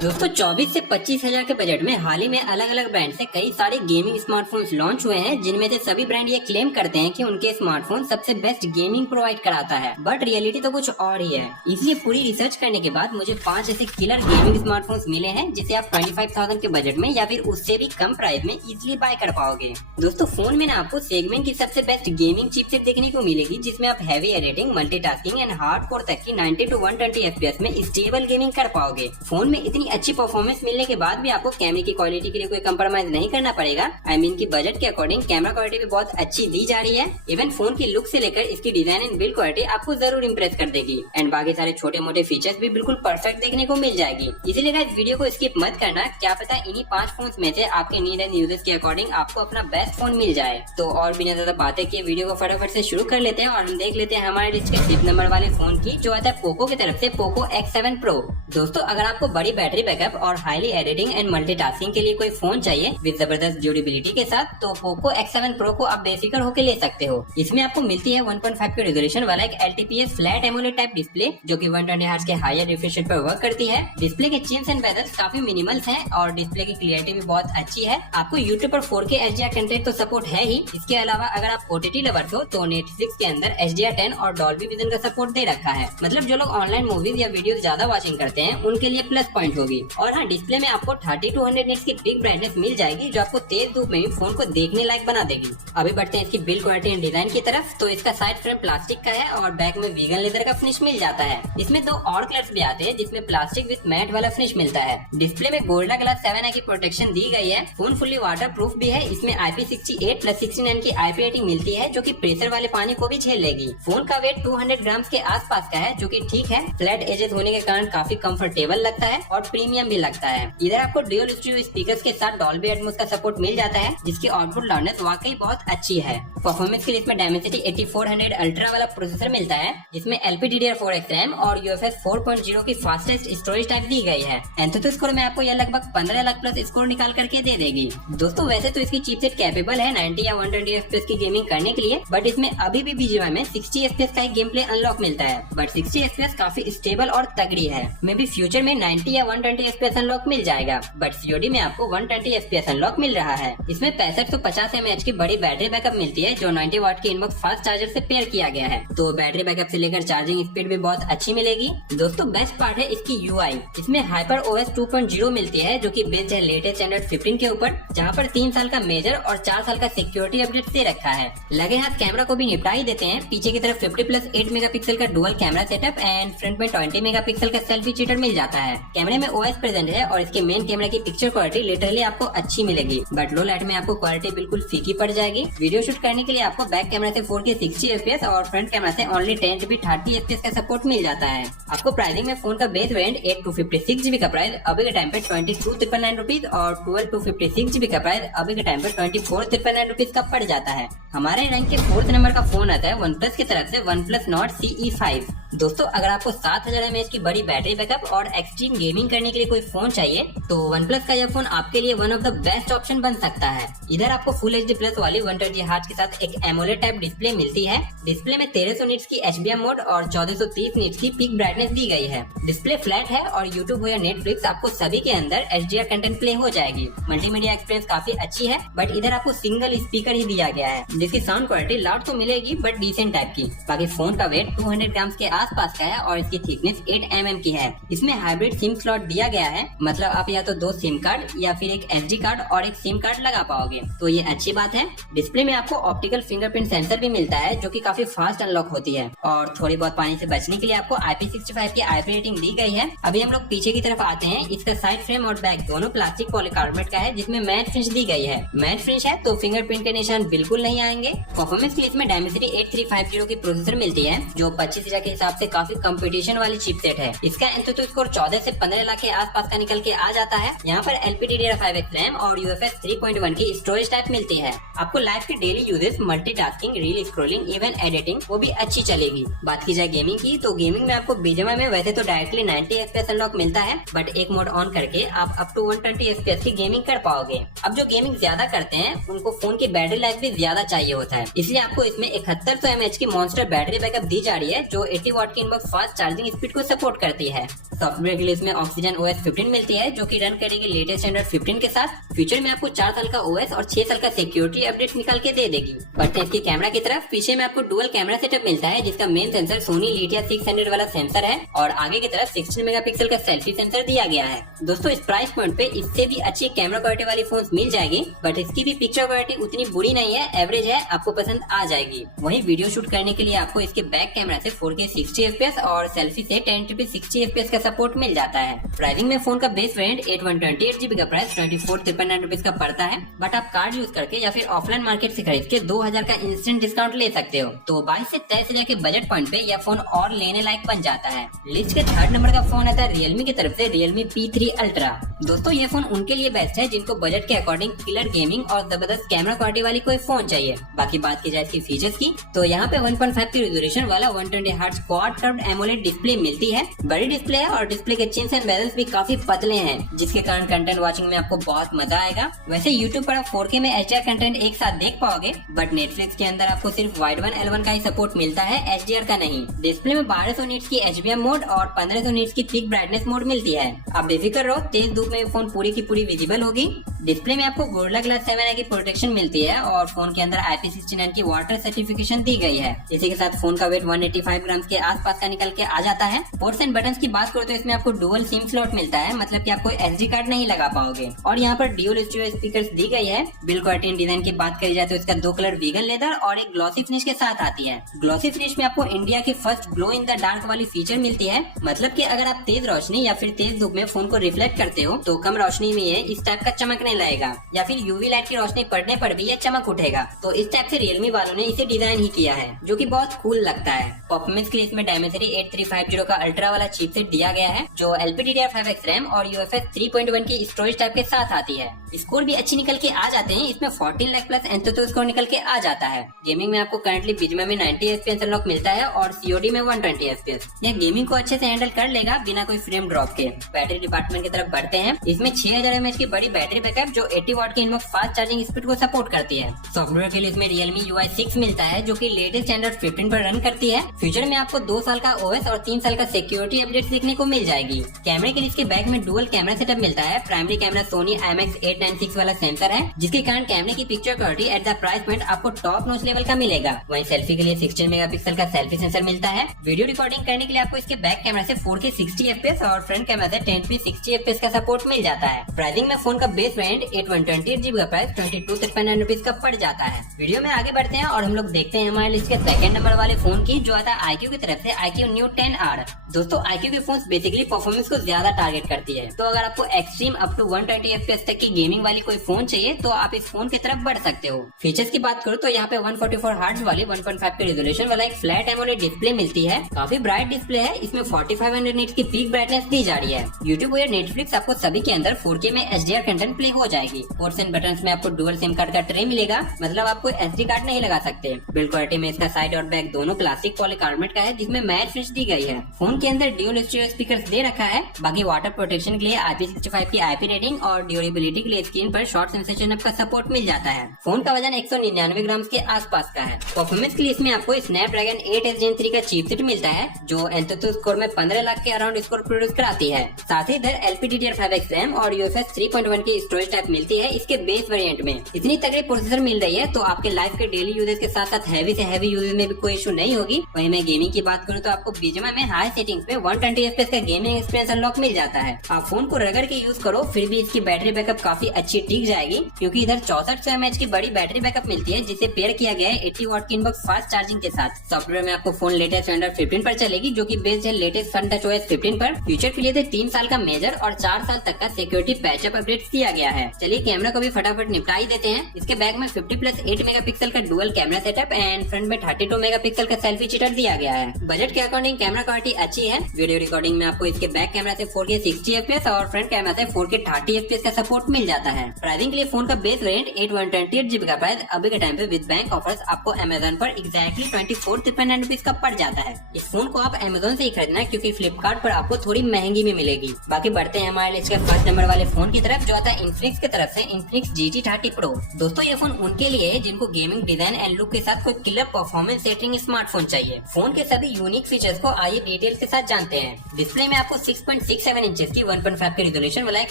दोस्तों 24 से 25 हजार के बजट में हाल ही में अलग अलग ब्रांड से कई सारे गेमिंग स्मार्टफोन्स लॉन्च हुए हैं, जिनमें से सभी ब्रांड ये क्लेम करते हैं कि उनके स्मार्टफोन सबसे बेस्ट गेमिंग प्रोवाइड कराता है, बट रियलिटी तो कुछ और ही है। इसलिए पूरी रिसर्च करने के बाद मुझे 5 ऐसे किलर गेमिंग स्मार्टफोन्स मिले हैं जिसे आप 25,000 के बजट में या फिर उससे भी कम प्राइस में इजिली बाय कर पाओगे। दोस्तों फोन में ना आपको सेगमेंट की सबसे बेस्ट गेमिंग चिपसेट देखने को मिलेगी, जिसमें आप heavy editing, multitasking and hardcore तक की 90 to 120 FPS में स्टेबल गेमिंग कर पाओगे। फोन में इतनी अच्छी परफॉर्मेंस मिलने के बाद भी आपको कैमरे की क्वालिटी के लिए कोई कंप्रोमाइज नहीं करना पड़ेगा। की बजट के अकॉर्डिंग कैमरा क्वालिटी भी बहुत अच्छी दी जा रही है। इवन फोन की लुक से लेकर इसकी डिजाइन एंड बिल्ड क्वालिटी आपको जरूर इम्प्रेस कर देगी एंड बाकी सारे छोटे मोटे फीचर्स भी बिल्कुल परफेक्ट देखने को मिल जाएगी। इसीलिए गाइस वीडियो को स्किप मत करना, क्या पता इन्हीं 5 फोन में से आपके नीड एंड यूजेस के अकॉर्डिंग आपको अपना बेस्ट फोन मिल जाए। तो और बिना ज्यादा बातें किए वीडियो को फटाफट से शुरू कर लेते हैं और हम देख लेते हैं हमारे लिस्ट के 6 नंबर वाले फोन की, जो आता है पोको की तरफ से पोको X7 Pro। दोस्तों अगर आपको बड़ी बैटरी बैकअप और हाईली एडिटिंग एंड मल्टीटास्किंग के लिए कोई फोन चाहिए विद जबरदस्त ड्यूरेबिलिटी के साथ, तो पोको X7 Pro को आप बेफिक्र होकर ले सकते हो। इसमें आपको मिलती है 1.5 के रेजोल्यूशन वाला एक LTPS flat AMOLED type display, जो कि 120 हर्ट्ज के हायर रिफ्रेश रेट पर वर्क करती है। डिस्प्ले के चिम्स एंड बेजल्स काफी मिनिमल्स हैं और डिस्प्ले की क्लियरिटी भी बहुत अच्छी है। आपको YouTube पर 4K HDR कंटेंट तो सपोर्ट है ही, इसके अलावा अगर आप OTT लवर्स हो तो Netflix के अंदर HDR10 और डॉल्बी विजन का सपोर्ट दे रखा है। मतलब जो लोग ऑनलाइन मूवीज या वीडियो ज्यादा वॉचिंग करते हैं उनके लिए प्लस पॉइंट होगी। और हाँ, डिस्प्ले में आपको 30 to 100 निट्स की बिग ब्राइटनेस मिल जाएगी, जो आपको तेज धूप में भी फोन को देखने लायक बना देगी। अभी बढ़ते हैं इसकी बिल्ड क्वालिटी एंड डिजाइन की तरफ। तो इसका साइड फ्रेम प्लास्टिक का है और बैक में वीगन लेदर का फिनिश मिल जाता है। इसमें 2 और कलर्स भी आते हैं, जिसमें प्लास्टिक विद मैट वाला फिनिश मिलता है। डिस्प्ले में गोल्डा ग्लास 7i की प्रोटेक्शन दी गई है। फोन फुल्ली वाटर प्रूफ भी है। इसमें IP68 + 69 की IP रेटिंग मिलती है, जो कि प्रेशर वाले पानी को भी झेल लेगी। फोन का वेट 200 ग्राम के आसपास का है, जो कि ठीक है। फ्लैट एजेस होने के कारण काफी कंफर्टेबल लगता है और प्रीमियम भी लगता है। इधर आपको ड्यूल स्टीरियो स्पीकर्स के साथ डॉल्बी एटमॉस का सपोर्ट मिल जाता है, जिसकी आउटपुट लाउडनेस वाकई बहुत अच्छी है। परफॉर्मेंस के लिए इसमें Dimensity 8400 अल्ट्रा वाला प्रोसेसर मिलता है, जिसमें LPDDR4X रैम और UFS 4.0 की फास्टेस्ट स्टोरेज टाइप दी गई है। एंथुसियास्ट स्कोर में आपको यह लगभग 15 लाख प्लस स्कोर निकाल करके दे देगी। दोस्तों वैसे तो इसकी चिपसेट कैपेबल है 90 या 120 FPS की गेमिंग करने के लिए, बट इसमें अभी भी BGMI में 60 FPS का एक गेम प्ले अनलॉक मिलता है। बट 60 FPS काफी स्टेबल और तगड़ी है। मे बी फ्यूचर में 90 या 120 FPS अनलॉक मिल जाएगा, बट COD में आपको 120 FPS अनलॉक मिल रहा है। इसमें 6550 mAh की बड़ी बैटरी बैकअप मिलती है, जो 90 वाट के इनबॉक्स फास्ट चार्जर से पेयर किया गया है। तो बैटरी बैकअप से लेकर चार्जिंग स्पीड भी बहुत अच्छी मिलेगी। दोस्तों बेस्ट पार्ट है इसकी UI। इसमें HyperOS 2.0 मिलती है, जो कि बेस्ड है लेटेस्ट एंड्रॉइड 15 के ऊपर, जहाँ पर 3 साल का मेजर और 4 साल का सिक्योरिटी अपडेट दे रखा है। लगे हाथ कैमरा को भी निपटा ही देते हैं। पीछे की तरफ 50+8 मेगापिक्सल का dual camera setup and front में 20 मेगापिक्सल का सेल्फी चीटर मिल जाता है। कैमरे में OS प्रेजेंट है और इसके मेन कैमरा की पिक्चर क्वालिटी लिटरली आपको अच्छी मिलेगी, बट लो लाइट में आपको क्वालिटी बिल्कुल फीकी पड़ जाएगी। वीडियो शूट करने के लिए आपको बैक कैमरा से 4K 60 FPS और फ्रंट कैमरा से ओनली 10GB 30 FPS का सपोर्ट मिल जाता है। आपको प्राइसिंग में फोन का बेस वेरिएंट 8 to 56GB का प्राइस अभी के टाइम पे 22,999 रुपीज और 12 to 56GB का प्राइस अभी के टाइम पे 24,999 रुपीज का पड़ जाता है। हमारे रैंक के 4th नंबर का फोन आता है OnePlus की तरफ से OnePlus Nord CE5। दोस्तों अगर आपको 7000 mAh की बड़ी बैटरी बैकअप और एक्सट्रीम गेमिंग करने के लिए कोई फोन चाहिए, तो OnePlus का यह फोन आपके लिए one of the best option बन सकता है। इधर आपको फुल HD प्लस वाली 120 हर्ट्ज के साथ एक एमोलेड टाइप डिस्प्ले मिलती है। डिस्प्ले में 1300 निट्स की HBM मोड और 1430 निट्स की पीक ब्राइटनेस दी गई है। डिस्प्ले फ्लैट है और YouTube हो या Netflix आपको सभी के अंदर HDR कंटेंट प्ले हो जाएगी। मल्टीमीडिया एक्सपीरियंस काफी अच्छी है, बट इधर आपको सिंगल स्पीकर ही दिया गया है, जिसकी साउंड क्वालिटी लाउड तो मिलेगी बट डिसेंट टाइप की। बाकी फोन का वेट 200 ग्राम के आसपास का है और इसकी थिकनेस 8 mm की है। इसमें हाइब्रिड सिम स्लॉट दिया गया है, मतलब आप या तो 2 सिम कार्ड या फिर एक SD कार्ड और एक सिम कार्ड लगा पाओगे, तो ये अच्छी बात है। डिस्प्ले में आपको ऑप्टिकल फिंगरप्रिंट सेंसर भी मिलता है, जो कि काफी फास्ट अनलॉक होती है और थोड़ी बहुत पानी से बचने के लिए आपको IP65 की IP रेटिंग दी गई है। अभी हम लोग पीछे की तरफ आते हैं। इसका साइड फ्रेम और बैक दोनों प्लास्टिक पॉलीकार्बोनेट का है, जिसमें मैट फिनिश दी गई है। मैट फिनिश है तो फिंगरप्रिंट के निशान बिल्कुल नहीं आएंगे। परफॉर्मेंस के लिए इसमें Dimensity 8350 की प्रोसेसर मिलती है, जो 25,000 के हिसाब से काफी कंपटीशन वाली चिपसेट है। इसका एंथुसियास्ट स्कोर 14 से 15 लाख के आसपास का निकल के आ जाता है। यहाँ पर LPDDR5X रैम और UFS 3.1 की स्टोरेज टाइप मिलती है। आपको लाइफ के daily uses, multitasking, reel scrolling, even editing वो भी अच्छी चलेगी। बात की जाए गेमिंग की, तो गेमिंग में आपको BGMI में वैसे तो डायरेक्टली 90 FPS अनलॉक मिलता है, बट एक मोड ऑन करके आप अप टू 120 FPS की गेमिंग कर पाओगे। अब जो गेमिंग ज्यादा करते हैं उनको फोन की बैटरी लाइफ भी ज्यादा चाहिए होता है, इसलिए आपको इसमें 7100 mAh की मॉन्स्टर बैटरी बैकअप दी जा रही है जो 80 वाट की इनबॉक्स फास्ट चार्जिंग स्पीड को सपोर्ट करती है। सॉफ्टवेयर के लिए इसमें ऑक्सीजन OS 15 मिलती है जो कि रन करेगी लेटेस्ट एंड्रॉइड 15 के साथ। फ्यूचर में आपको 4 साल का OS और 6 साल का सिक्योरिटी अपडेट निकाल के दे देगी। बढ़ते हैं इसकी कैमरा की तरफ। पीछे में आपको डुअल कैमरा सेटअप मिलता है जिसका मेन सेंसर सोनी लिथिया 600 वाला सेंसर है और आगे की तरफ 16 मेगापिक्सल का सेल्फी सेंसर दिया गया है। दोस्तों इस प्राइस पॉइंट पे इससे भी अच्छी कैमरा क्वालिटी वाली फोन मिल जाएगी, बट इसकी भी पिक्चर क्वालिटी उतनी बुरी नहीं है, एवरेज है, आपको पसंद आ जाएगी। वहीं वीडियो शूट करने के लिए आपको इसके बैक कैमरा से 4K 60 FPS और सेल्फी से 1080p 60 FPS का सपोर्ट मिल जाता है। प्राइसिंग में फोन का बेस वेरिएंट 8128GB का प्राइस 24,999 रुपीज का पड़ता है, बट आप कार्ड यूज करके या फिर ऑफलाइन मार्केट से खरीद के 2000 का इंस्टेंट डिस्काउंट ले सकते हो। तो 22 से 23 हजार के बजट पॉइंट पे यह फोन और लेने लायक बन जाता है। लिस्ट के 3rd नंबर का फोन आता है Realme की तरफ से Realme P3 Ultra। दोस्तों ये फोन उनके लिए बेस्ट है जिनको बजट के अकॉर्डिंग किलर गेमिंग और जबरदस्त कैमरा क्वालिटी वाली कोई फोन चाहिए। बाकी बात की जाए इसकी फीचर्स की तो यहाँ पे 1.5 की रेजोल्यूशन वाला 120Hz quad curved AMOLED display मिलती है। बड़ी डिस्प्ले है और डिस्प्ले के चिन्स एंड बेजल्स भी काफी पतले हैं जिसके कारण कंटेंट वॉचिंग में आपको बहुत मजा आएगा। वैसे YouTube पर आप 4K में HDR कंटेंट एक साथ देख पाओगे, बट Netflix के अंदर आपको सिर्फ वाइड वन L1 का ही सपोर्ट मिलता है, HDR का नहीं। डिस्प्ले में 1200 नीट्स की HBM मोड और 1500 नीट्स की थिक ब्राइटनेस मोड मिलती है। आप बेफिक्र रहो, तेज धूप में फोन पूरी की पूरी विजिबल होगी। डिस्प्ले में आपको गोरिल्ला ग्लास 7 की प्रोटेक्शन मिलती है और फोन के अंदर IP69 की वाटर सर्टिफिकेशन दी गई है। इसी के साथ फोन का वेट 185 ग्राम के आसपास का निकल के आ जाता है। पोर्ट्स एंड बटन्स की बात करो तो इसमें आपको डुअल सिम स्लॉट मिलता है, मतलब कि आप कोई SD कार्ड नहीं लगा पाओगे। और यहाँ पर ड्यूल स्टीरियो स्पीकर्स दी गई है। बिल्ड क्वालिटी एंड डिजाइन की बात करी जाए तो इसका 2 कलर वीगन लेदर और एक ग्लॉसी फिनिश के साथ आती है। ग्लॉसी फिनिश में आपको इंडिया की first glow in the dark वाली फीचर मिलती है, मतलब कि अगर आप तेज रोशनी या फिर तेज धूप में फोन को रिफ्लेक्ट करते हो तो कम रोशनी में ये इस टाइप का चमकने लगेगा, या फिर UV लाइट की रोशनी पड़ने पर भी ये चमक उठेगा। तो इस टाइप से Realme वालों ने इसे डिजाइन ही किया है जो कि बहुत कूल लगता है। परफॉर्मेंस के लिए इसमें Dimensity 8350 का अल्ट्रा वाला चिपसेट दिया गया है जो LPDDR5X रैम और UFS 3.1 की स्टोरेज टाइप के साथ आती है। स्कोर भी अच्छी निकल के आ जाते हैं, इसमें 14 लाख प्लस एंथुसियास्ट स्कोर निकल के आ जाता है। गेमिंग में आपको करंटली Bijma में 90 FPS अनलॉक मिलता है और COD में 120 FPS। यह गेमिंग को अच्छे से हैंडल कर लेगा बिना कोई फ्रेम ड्रॉप के। बैटरी डिपार्टमेंट की तरफ बढ़ते हैं। इसमें 6000 mAh की बड़ी बैटरी बैकअप जो 80 वाट की इनबॉक्स फास्ट चार्जिंग स्पीड को सपोर्ट करती है। सॉफ्टवेयर के लिए इसमें Realme UI 6 मिलता है जो कि लेटेस्ट एंड्रॉइड 15 पर रन करती है। फ्यूचर में आपको 2 साल का OS और 3 साल का सिक्योरिटी अपडेट देखने को मिल जाएगी। कैमरे के लिए इसके बैक में डुअल कैमरा सेटअप मिलता है। प्राइमरी कैमरा सोनी IMX896 वाला सेंसर है जिसके कारण कैमरे की picture quality at the price point आपको टॉप नॉच लेवल का मिलेगा। वहीं सेल्फी के लिए 16 मेगापिक्सल का सेल्फी सेंसर मिलता है। वीडियो रिकॉर्डिंग करने के लिए आपको इसके बैक कैमरा से 4K 60 FPS और फ्रंट कैमरा से 1080p 60 FPS का सपोर्ट मिल जाता है। प्राइसिंग में फोन का बेस वेरिएंट 8128GB का प्राइस 22,999 रुपीज का पड़ जाता है। वीडियो में आगे बढ़ते हैं और हम लोग देखते हैं हमारे लिस्ट के 2nd नंबर वाले फोन की जो आता है iQOO की तरफ से iQOO Neo 10R। दोस्तों iQOO के फोन बेसिकली परफॉर्मेंस को ज्यादा टारगेट करती है, तो अगर आपको एक्सट्रीम अप टू 120 FPS तक की गेमिंग वाली कोई फोन चाहिए तो आप इस फोन की तरफ बढ़ सकते हो। फीचर्स की बात करो तो यहाँ पे 144Hz वाली 1.5 के रेजोल्यूशन वाला एक फ्लैट एमोलेड डिस्प्ले मिलती है। काफी ब्राइट डिस्प्ले है। इसमें 4500 निट्स की पीक ब्राइटनेस दी जा रही है। यूट्यूब और नेटफ्लिक्स आपको सभी के अंदर 4K में HDR कंटेंट प्ले हो जाएगी। पोर्ट्स एंड बटन्स में आपको डुअल सिम कार्ड का ट्रे मिलेगा, मतलब आप कोई SD कार्ड नहीं लगा सकते। बिल्ड क्वालिटी में इसका साइड और बैक दोनों प्लास्टिक पॉलीकार्बोनेट का है जिसमें मैट फिनिश दी गई है। फोन के अंदर ड्यूल स्टीरियो स्पीकर्स दे रखा है। बाकी वाटर प्रोटेक्शन के लिए IP65 की IP रेटिंग और ड्यूरेबिलिटी के लिए स्क्रीन पर शॉर्ट सेंसेशन अप का सपोर्ट मिल जाता है। फोन का वजन 199 ग्राम के आसपास का है। परफॉर्मेंस के लिए इसमें आपको स्नैपड्रैगन 8S Gen 3 का चिपसेट मिलता है जो एंथुसियास्ट स्कोर में 15 लाख के अराउंड स्कोर प्रोड्यूस कराती है। साथ ही इधर LPDDR5X रैम और UFS 3.1 की स्टोरेज टाइप मिलती है इसके बेस वेरिएंट में। इतनी तगड़ी प्रोसेसर मिल रही है तो आपके लाइफ के डेली यूजेस के साथ साथ हैवी से हैवी यूजेस में भी कोई इशू नहीं होगी। वहीं मैं गेमिंग की बात करूँ तो आपको Bijma में हाई सेटिंग्स पे 120 FPS का गेमिंग एक्सपीरियंस अनलॉक मिल जाता है। आप फोन को रगड़ के यूज करो फिर भी इसकी बैटरी बैकअप काफी अच्छी टिक जाएगी, क्योंकि इधर 6400 mAh की बड़ी बैटरी बैकअप मिलती है जिसे पेयर किया गया है 80 वाट की इनबॉक्स फास्ट चार्जिंग के साथ। सॉफ्टवेयर में आपको फोन लेटेस्ट एंड्रॉइड 15 पर चलेगी जो कि बेस्ड है लेटेस्ट SunTouchOS 15 पर। फ्यूचर के लिए 3 साल का मेजर और 4 साल तक का सिक्योरिटी पैचअप अपडेट दिया गया है। चलिए कैमरा को भी फटाफट निपटा ही देते हैं। इसके बैक में 50+8 मेगापिक्सल का dual camera setup and front में 32 मेगापिक्सल का सेल्फी चिटर दिया गया है। बजट के अकॉर्डिंग कैमरा क्वालिटी अच्छी है। वीडियो रिकॉर्डिंग में आपको इसके बैक कैमरा से 4K 60 FPS और फ्रंट कैमरा से 4K 30 FPS का सपोर्ट मिल जाता है। प्राइसिंग के लिए फोन का बेस वेरिएंट 8128GB का प्राइस अभी के टाइम पे विद बैंक ऑफर्स आपको अमेजोन पर एक्जैक्टली 24,999 रुपीज का पड़ जाता है। इस फोन को आप अमेजोन से ही खरीदना क्योंकि फ्लिपकार्ट पर आपको थोड़ी महंगी में मिलेगी। बाकी बढ़ते हैं हमारे लिस्ट के 1st नंबर वाले फोन की तरफ जो आता है Infinix की तरफ से Infinix GT30 Pro। दोस्तों ये फोन उनके लिए है जिनको गेमिंग डिजाइन एंड लुक के साथ कोई किलर परफॉर्मेंस सेटिंग स्मार्टफोन चाहिए। फोन के सभी यूनिक फीचर्स को आइए डिटेल के साथ जानते हैं। डिस्प्ले में आपको 6.67 इंचेस की 1.5 के रिजोल्यूशन वाला एक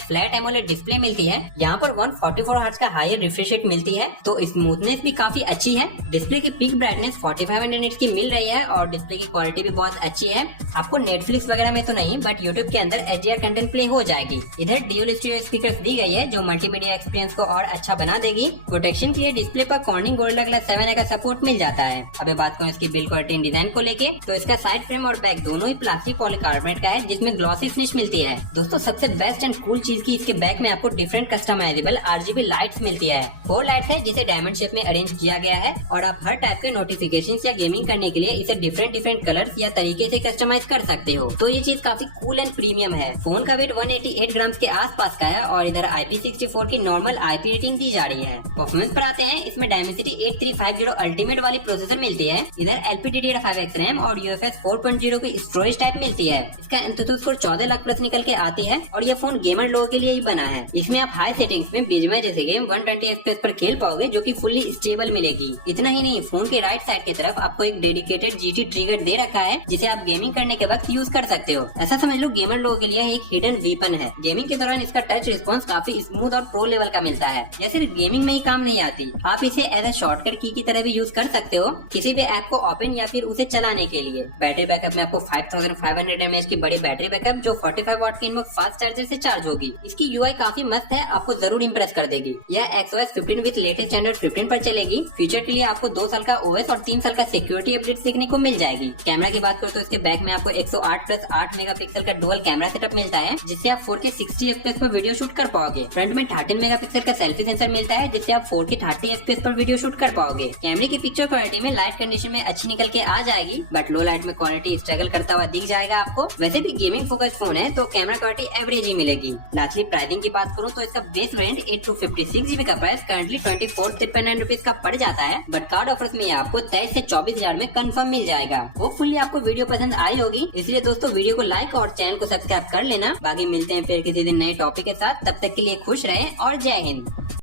फ्लैट एमोलेड डिस्प्ले मिलती है। यहाँ पर 144 हर्ट्ज का हायर रिफ्रेश रेट मिलती है, तो स्मूथनेस भी काफी अच्छी है। डिस्प्ले की पीक ब्राइटनेस 4500 निट्स की मिल रही है और डिस्प्ले की क्वालिटी भी बहुत अच्छी है। आपको नेटफ्लिक्स वगैरह में तो नहीं, बट यूट्यूब के अंदर HDR कंटेंट प्ले हो जाएगी। इधर ड्यूल स्टीरियो स्पीकर्स दी गई है जो मल्टीमीडिया एक्सपीरियंस को और अच्छा बना देगी। प्रोटेक्शन के लिए डिस्प्ले पर कॉर्निंग गोरिल्ला ग्लास 7A का सपोर्ट मिल जाता है। अब बात करूं इसकी बिल्ड क्वालिटी एंड डिजाइन को लेके, तो इसका साइड फ्रेम और बैक दोनों ही प्लास्टिक पॉलीकार्बोनेट का है जिसमें ग्लॉसी फिनिश मिलती है। दोस्तों सबसे बेस्ट एंड कूल चीज की इसके बैक में आपको डिफरेंट कस्टमाइजेबल RGB लाइट्स मिलती है। 4 लाइट्स है जिसे डायमंड शेप में अरेंज किया गया है और आप हर टाइप के नोटिफिकेशंस या गेमिंग करने के लिए इसे डिफरेंट कलर्स या तरीके से कस्टमाइज कर सकते हो। तो ये चीज काफी कूल एंड प्रीमियम है। फोन का वेट 188 ग्राम के आसपास का है और इधर IP64 की नॉर्मल IP रेटिंग दी जा रही है। परफॉर्मेंस पर आते हैं, इसमें डायमेंसिटी 8350 अल्टीमेट वाली प्रोसेसर मिलती है। इधर LPDDR5X रैम और UFS 4.0 की स्टोरेज टाइप मिलती है। इसका एंतुतु स्कोर 14 लाख प्लस निकल के आती है और यह फोन गेमर लोगों के लिए ही बना है। इसमें आप हाई सेटिंग्स में बीजीएमआई जैसे गेम 120 FPS पर खेल पाओगे जो कि फुल्ली स्टेबल मिलेगी। इतना ही नहीं, फोन के राइट साइड की तरफ आपको एक डेडिकेटेड GT ट्रिगर दे रखा है जिसे आप गेमिंग करने के वक्त यूज कर सकते हो। ऐसा समझ लो गेमर लोगों के लिए एक हिडन वीपन है। गेमिंग के दौरान इसका टच रिस्पॉन्स काफी स्मूथ और प्रो लेवल का मिलता है। यह सिर्फ गेमिंग में ही काम नहीं आती, आप इसे एज ए शॉर्टकट की तरह भी यूज कर सकते हो किसी भी ऐप को ओपन या फिर उसे चलाने के लिए। बैटरी बैकअप में आपको 5500 mAh की बड़ी बैटरी बैकअप जो 45 वाट की इनमें फास्ट चार्जर से चार्ज होगी। इसकी UI काफी मस्त है, आपको जरूर इम्प्रेस कर देगी। यह XOS 15 विद लेटेस्ट एंड्रॉइड 15 पर चलेगी। फ्यूचर के लिए आपको 2 साल का OS और 3 साल का सिक्योरिटी अपडेट सीखने को मिल जाएगी। कैमरा की बात करो तो इसके बैक में आपको 108+8 मेगापिक्सल का डुअल कैमरा सेटअप मिलता है जिससे आप 4K 60 FPS पर वीडियो शूट कर पाओगे। फ्रंट में 13 मेगापिक्सल का सेल्फी सेंसर मिलता है जिससे आप 4K 30 FPS पर वीडियो शूट कर पाओगे। कैमरे की पिक्चर क्वालिटी में लाइट कंडीशन में अच्छी निकल के आ जाएगी, बट लो लाइट में क्वालिटी स्ट्रगल करता हुआ दिख जाएगा आपको। वैसे भी गेमिंग फोकस फोन है तो कैमरा क्वालिटी एवरेज ही मिलेगी। लास्टली प्राइसिंग की बात करूँ तो इसका बेस वेरिएंट 8/256GB का प्राइस करंटली 24,999 रुपीज का पड़ जाता है, बट कार्ड ऑफर्स में आपको 23 से 24 हजार में कंफर्म मिल जाएगा। होपफुली आपको वीडियो पसंद आई होगी, इसलिए दोस्तों वीडियो को लाइक और चैनल को सब्सक्राइब कर लेना। बाकी मिलते हैं फिर किसी दिन नए टॉपिक के साथ, तब तक के लिए खुश रहें और जय हिंद।